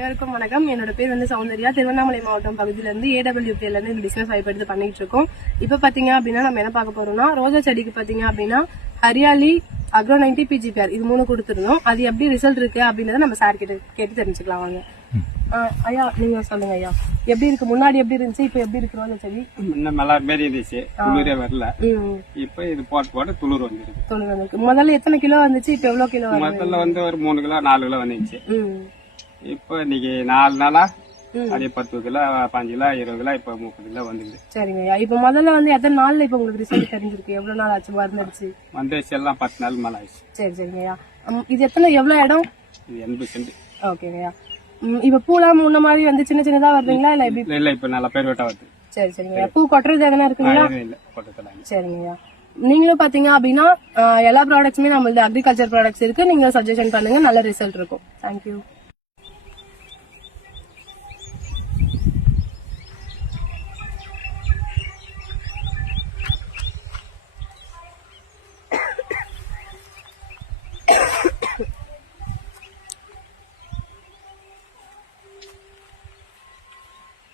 அனைவருக்கும் வணக்கம். என்னோட பேர் வந்து சௌந்தர்யா. திருவண்ணாமலை மாவட்டம் பகுதியில இருந்து AWPL இருந்து இந்த பிசினஸ் வாய்ப்பு எடுத்து பண்ணிட்டு இருக்கோம். இப்ப பாத்தீங்க அப்படின்னா நம்ம என்ன பார்க்க போறோம்னா, ரோஜா செடிக்கு பாத்தீங்க அப்படின்னா ஹரியாலி அக்ரோ 90 PGPR இது 3 கொடுத்துருந்தோம். அது எப்படி ரிசல்ட் இருக்கு அப்படின்றத நம்ம சார் கிட்ட கேட்டு தெரிஞ்சுக்கலாம் வாங்க. ஐயா நீங்க சொல்லுங்க ஐயா, எப்படி இருக்கு? முன்னாடி எப்படி இருந்துச்சு, இப்ப எப்படி இருக்கு ரோஜா செடி? முன்ன நல்லா மாரி இருந்துச்சு, துளிரே வரல. இப்ப இது போட்டு துளிர் வந்துருக்கு. துளிர் வந்துருக்கு. முதல்ல எத்தனை கிலோ வந்துச்சு, இப்ப எவ்வளவு கிலோ? முதல்ல வந்து ஒரு 3 கிலோ 4 கிலோ வந்துச்சு. இப்ப இன்னைக்கு 4 நாளா அதே 10 கிலோ 5 கிலோ 20 கிலோ இப்ப 30 கிலோ வந்துருது. சரிங்க. இப்ப முதல்ல வந்து எத்தனை நாள்ல இப்ப உங்களுக்கு ரிசல்ட் தெரிஞ்சிருக்கு? எவ்வளவு நாள் ஆச்சு வந்துருச்சு? வந்துச்சு எல்லாம் 10 நாள் மேல ஆயிடுச்சு. சரி சரிங்கய்யா. இது எவ்வளவு இடம்? இது 80 சென்ட். ஓகேங்கய்யா. இப்ப பூலாம் முன்ன மாதிரி வந்து சின்ன சின்னதா வருதுங்களா இல்ல எப்படி? இல்ல இப்ப நல்லா பெருவட்டா வருது. சரி சரிங்கய்யா. பூ கொட்டுறது எதனா இருக்குங்களா? இல்ல கொட்டல. சரிங்கய்யா. நீங்களும் பாத்தீங்க அப்படின்னா எல்லா ப்ராடக்ட்ஸுமே நம்மளது அக்ரிகல்ச்சர் ப்ராடக்ட்ஸ் இருக்கு. நீங்க சஜஷன் பண்ணுங்க, நல்ல ரிசல்ட் இருக்கும். தேங்க்யூ.